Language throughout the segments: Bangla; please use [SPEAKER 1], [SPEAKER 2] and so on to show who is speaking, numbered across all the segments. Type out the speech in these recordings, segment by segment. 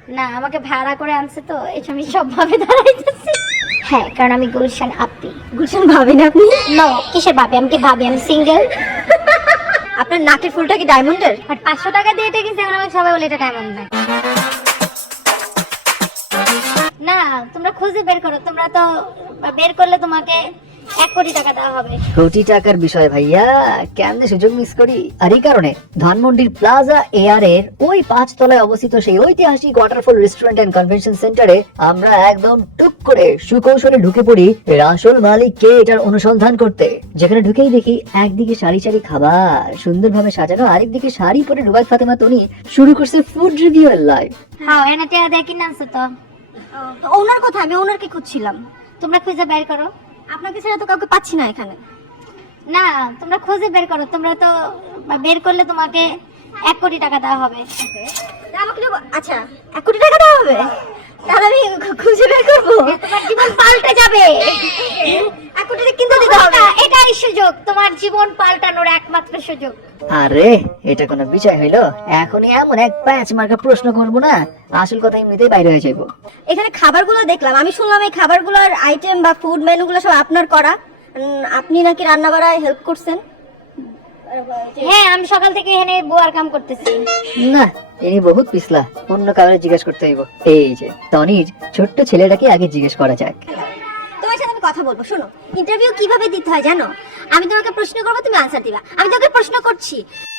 [SPEAKER 1] না, আমাকে ভাড়া করে আনছে তো এই আমি সব ভাবে দাঁড়াইতেছি। হ্যাঁ, কারণ আমি গুলশান আপি।
[SPEAKER 2] গুলশান ভাবি না আপনি?
[SPEAKER 1] নো, কিসের ভাবি? আমি কি ভাবি? আমি সিঙ্গেল।
[SPEAKER 2] আপনার নাকের ফুলটা কি ডায়মন্ডের?
[SPEAKER 1] আর 500 টাকা দিয়ে এটা কিনছে, এখন আমি সবাই বলে এটা ডায়মন্ড না। না, তোমরা খুঁজে বের করো। তোমরা তো বের করলে তোমাকে 1 কোটি টাকা দেওয়া হবে।
[SPEAKER 3] কোটি টাকার বিষয় ভাইয়া, কেমনে সুযোগ মিস করি। আর এই কারণে ধানমন্ডির প্লাজা এয়ার এর ওই 5 তলায় অবস্থিত সেই ঐতিহাসিক ওয়াটারফল রেস্টুরেন্ট এন্ড কনভেনশন সেন্টারে আমরা একদম টুক করে সুকৌশলে ঢুকে পড়ি এর আসল মালিক কে এটার অনুসন্ধান করতে। যেখানে ঢুকেই দেখি একদিকে সারি সারি খাবার সুন্দরভাবে সাজানো, আরেকদিকে শাড়ি পরে রুবাত ফাতেমা তনি শুরু করছে ফুড রিভিউ এর লাইভ।
[SPEAKER 1] হ্যাঁ, এনে টেয়া দেখি না আনছো তো।
[SPEAKER 2] ওনার কথা, আমি ওনারকে খুঁজছিলাম।
[SPEAKER 1] তোমরা খুঁজে বের করো।
[SPEAKER 2] আপনাকে ছাড়া তো কাউকে পাচ্ছি না এখানে।
[SPEAKER 1] না, তোমরা খুঁজে বের করো। তোমরা তো বের করলে তোমাকে 1 কোটি টাকা দেওয়া হবে।
[SPEAKER 2] আমাকে আচ্ছা 1 কোটি টাকা দেওয়া হবে? তাহলে আমি খুঁজে বের করবো।
[SPEAKER 1] তোমার জীবন পাল্টে যাবে।
[SPEAKER 2] 1 কোটি টাকা কিন্তু দিতে হবে।
[SPEAKER 1] এটাই সুযোগ, তোমার জীবন পাল্টানোর একমাত্র সুযোগ।
[SPEAKER 3] আরে এটা কোনো বিষয় হইলো? এখনই এমন এক প্যাচ মার্কা প্রশ্ন করবো না, আসল কথা এমনিতেই বাইরে হয়ে যাবো।
[SPEAKER 2] এখানে খাবারগুলো দেখলাম, আমি শুনলাম এই খাবারগুলোর আইটেম বা ফুড মেনুগুলো সব আপনার করা। আপনি নাকি রান্না বাড়ায় হেল্প করছেন?
[SPEAKER 1] হ্যাঁ, আমি সকাল থেকে এখানে বুয়ার কাম করতেছি।
[SPEAKER 3] না, ইনি বহুত পিছলা, অন্য কাউরে জিজ্ঞেস করতে হইব। এই যে তনির ছোট্ট ছেলেটাকে আগে জিজ্ঞেস করা যাক।
[SPEAKER 2] তোমার সাথে আমি কথা বলবো, শোনো। ইন্টারভিউ কিভাবে দিতে হয় জানো? আমি তোমাকে প্রশ্ন করবো, তুমি আনসার দিবা। আমি তোমাকে প্রশ্ন করছি।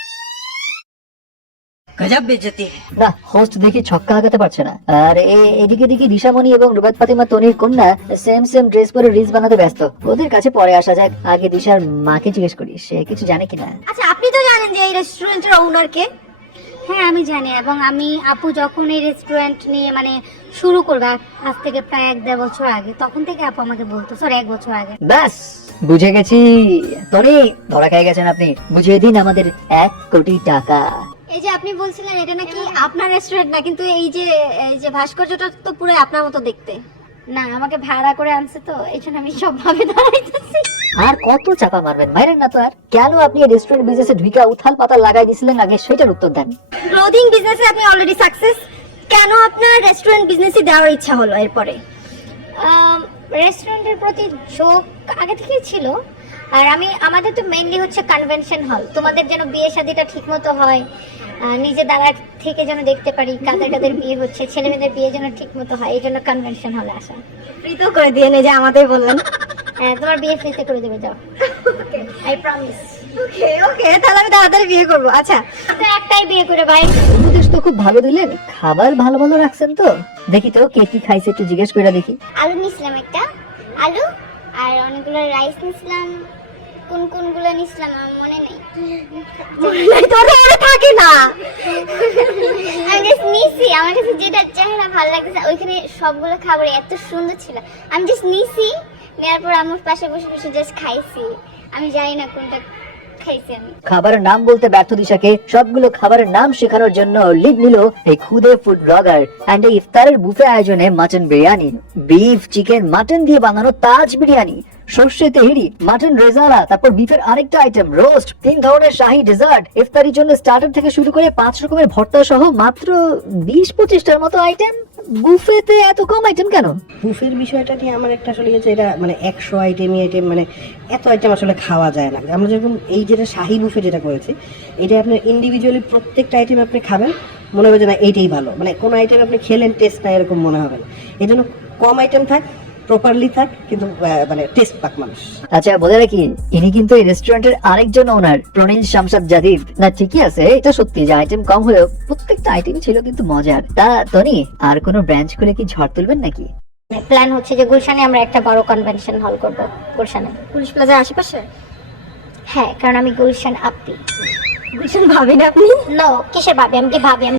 [SPEAKER 3] গজব বেইজ্জতি। না, হোস্ট দেখি ছক্কা আগাতে পারছে না। আর এদিকে দেখি দিশামণি এবং রুবাত ফাতেমা তনির কন্যা সেম সেম ড্রেস পরে রিলস বানাতে ব্যস্ত। ওদের কাছে পরে আসা যাক, আগে দিশার মাকে জিজ্ঞেস করি সে কিছু জানে কিনা।
[SPEAKER 2] আচ্ছা, আপনি তো জানেন যে এই রেস্টুরেন্টের ওনার কে?
[SPEAKER 1] হ্যাঁ, আমি জানি। এবং আমি আপু যখন এই রেস্টুরেন্ট নিয়ে শুরু করবে আজ থেকে প্রায় 1-1.5 বছর আগে, তখন থেকে আপু আমাকে বলতো। সরি, 1 বছর আগে।
[SPEAKER 3] ব্যাস বুঝে গেছি। তনি ধরা খেয়ে গেছেন আপনি। বুঝিয়ে দিন আমাদের 1 কোটি টাকা।
[SPEAKER 2] এই যে আপনি বলছিলেন এটা নাকি আপনার রেস্টুরেন্ট না, কিন্তু এই যে ভাস্কর্যটা তো পুরো আপনার মতো দেখতে।
[SPEAKER 1] না, আমাকে ভাড়া করে আনছে তো এই আমি সব ভাবে দাঁড়াইতেছি।
[SPEAKER 3] আর কত চাপা মারবেন, মাইরেন না তো আর। কেন আপনি রেস্টুরেন্ট বিজনেসে ঢুকা উথাল পাতাল লাগাই দিছিলেন, আগে সেটার উত্তর দেন।
[SPEAKER 2] ক্লোদিং বিজনেসে আপনি অলরেডি সাকসেস, কেন আপনার রেস্টুরেন্ট বিজনেসে দেওয়ার ইচ্ছা হলো এরপরে?
[SPEAKER 1] রেস্টুরেন্টের প্রতি ঝোঁক আগে থেকেই ছিল। আর আমাদের তো মেইনলি হচ্ছে কনভেনশন হল। তোমাদের যেন বিয়ে শাদীটা ঠিক মতো হয়, নিজে দাঁড়া থেকে যেন দেখতে পারি কাদের কাদের বিয়ে হচ্ছে, ছেলে মেয়েদের বিয়ে যেন ঠিক মতো হয়, এই জন্য কনভেনশন হলে আসা।
[SPEAKER 2] ফ্রি তো করে দিয়ে যে আমাদের বললেন।
[SPEAKER 1] হ্যাঁ, তোমার বিয়ে ফ্রিতে করে দেবে, যাও। I promise.
[SPEAKER 2] ওকে ওকে, তাহলে আমি তাড়াতাড়ি বিয়ে করবো। আচ্ছা,
[SPEAKER 1] তো একটাই বিয়ে করে ভাই।
[SPEAKER 3] উপদেশ তো খুব ভালো দিলেন, খাবার ভালো ভালো রাখছেন তো। দেখি তো কে কি খাইছে একটু জিজ্ঞেস করে দেখি।
[SPEAKER 1] আলু নিছিলাম, একটা আলু আর অনেকগুলো রাইস নিছিলাম। কোনগুলো নিছিলাম আমার মনে নেই।
[SPEAKER 2] তোর মনে থাকে না?
[SPEAKER 1] আমি জাস্ট নিছি, আমার কাছে যেটা চেহারা ভালো লাগতেছে ওইখানে সবগুলো খাবার এত সুন্দর ছিল, আমি জাস্ট নিছি। নেওয়ার পর আমার পাশে বসে বসে জাস্ট খাইছি। আমি জানি না কোনটা খাইছি আমি।
[SPEAKER 3] খাবারের নাম বলতে ব্যর্থ দিশাকে সবগুলো খাবারের নাম শেখানোর জন্য লিড নিল এই খুদে ফুড ব্লগার। এন্ড এই ইফতারের বুফে আয়োজনে mutton biryani, beef, chicken, mutton দিয়ে বানানো তাজ বিরিয়ানি, সর্ষে তেহেরি, মাটন রেজালা, তারপর বিফের আরেকটা আইটেম রোস্ট, 3 ধরনের শাহী ডেজার্ট, ইফতারির জন্য স্টার্টার থেকে শুরু করে 5 রকমের ভর্তা সহ মাত্র 20-25টার মতো আইটেম। বুফেতে এত কম আইটেম কেন?
[SPEAKER 4] বুফের বিষয়টা নিয়ে আমার একটা আসলে ইয়ে যে এটা 100 আইটেম এত আইটেম আসলে খাওয়া যায় না। আমরা যেরকম এই যেটা শাহী বুফে যেটা করেছি, এটা আপনি ইন্ডিভিজুয়ালি প্রত্যেকটা আইটেম আপনি খাবেন, মনে হবে যে না এইটাই ভালো, কোনো আইটেম আপনি খেলেন টেস্ট না এরকম মনে হবে না। এই জন্য কম আইটেম থাক, প্রপারলি থাক, কিন্তু টেস্ট পাক মানুষ।
[SPEAKER 3] আচ্ছা বলে রাখি, ইনি কিন্তু এই রেস্টুরেন্টের আরেকজন ওনার, প্রনিল শামসাদ জাদিদ। না ঠিকই আছে, এটা সত্যি যে আইটেম কম হলেও প্রত্যেকটা আইটেম ছিল কিন্তু মজার। তা তনি, আর কোনো ব্রাঞ্চ খুলে কি ঝড় তুলবেন নাকি?
[SPEAKER 1] প্ল্যান হচ্ছে যে গুলশানে আমরা একটা বড় কনভেনশন হল করব। গুলশানে,
[SPEAKER 2] পুলিশ প্লাজার আশেপাশে?
[SPEAKER 1] হ্যাঁ, কারণ আমি গুলশান আপি।
[SPEAKER 2] গুলশান ভাবি না আপনি?
[SPEAKER 1] নো, কিসের ভাবি? আমি কি ভাবি?